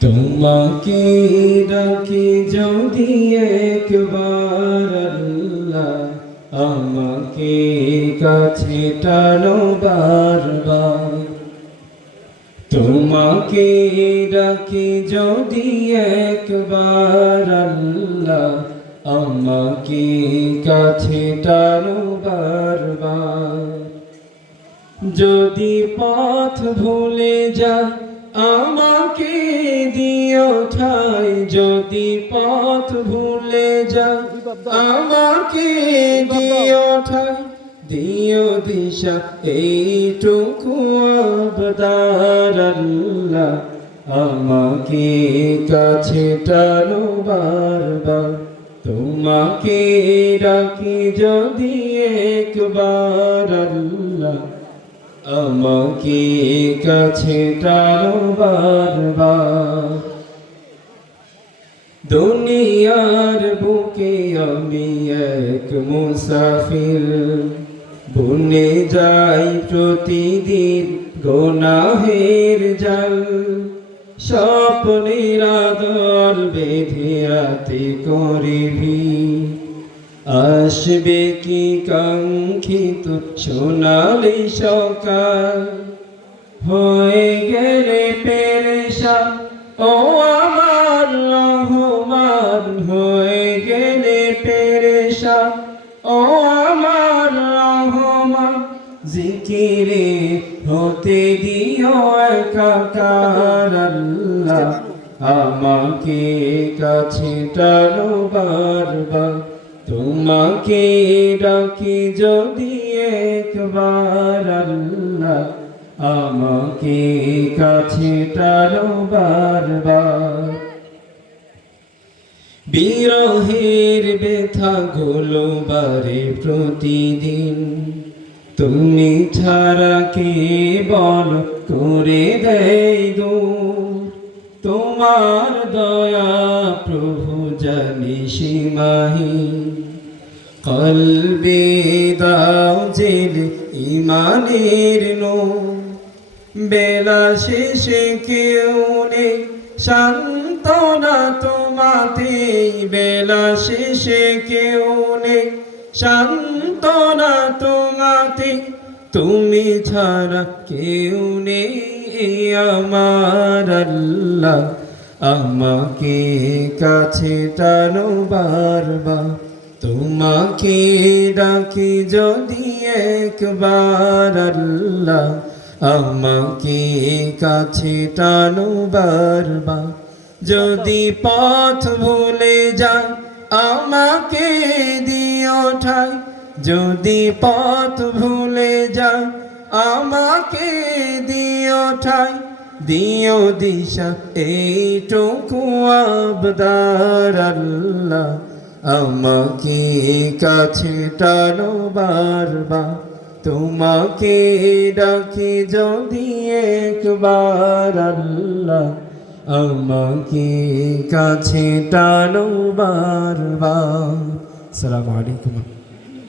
তোমাকে ডাকি যদি একবার আল্লাহ, আমাকে কাছে টানো বারবার। তোমাকে ডাকি যদি একবার আল্লাহ, আমাকে কাছে টানো বারবার। যদি পথ ভুলে যায় আমাকে দিও ঠাই, যদি পথ ভুলে যায় আমাকে দিও ঠাই, দিও দিশা এইটুকু আবদার আল্লাহ, আমাকে কাছে টানো বারবার। তোমাকে ডাকি যদি একবার আল্লাহ, আমাকে কাছে টানো বারবার। দুনিয়ার বুকে আমি এক মুসাফির, বুনে যাই প্রতিদিন গুনাহের জাল। স্বপ্নের আদল বেঁধে রাতে করিবি, আসবে কি কাঙ্ক্ষিত সোনালি সকাল। হয়ে গেলে পেরেশান ও আমার রহমান, হয়ে গেলে পেরেশান ও আমার রহমান। জিকিরে হতে দিও একাকার আল্লাহ, আমাকে কাছে টানো বারবার। তোমাকে ডাকি যদি একবার আল্লাহ, আমাকে কাছে টানো বারবার। বিরহের ব্যথাগুলো বারে প্রতিদিন, তুমি ছাড়া কে বল করে দেয় দূর। তোমার দয়া প্রভু জানি সীমাহীন, কলবে দাও জেলে ইমানের নূর। বেলা শেষে কেউ নেই সান্ত্বনা তোমাতে, বেলা শেষে কেউ নেই সান্ত্বনা তোমাতে। তুমি ছাড়া কেউ নেই আমার আল্লাহ, আমাকে কাছে টানো বারবার। তোমাকে ডাকি যদি একবার আল্লাহ, আমাকে কাছে টানো বারবার। যদি পথ ভুলে যান আমাকে দিও ঠাই, যদি পথ ভুলে যান আমাকে দিও ঠাই, দিও দিশা এইটুকু আবদার আল্লাহ, আমাকে কাছে টানো বারবার। তোমাকে ডাকি যদি একবার আল্লাহ, আমাকে কাছে টানো বারবার। আসসালামু আলাইকুম।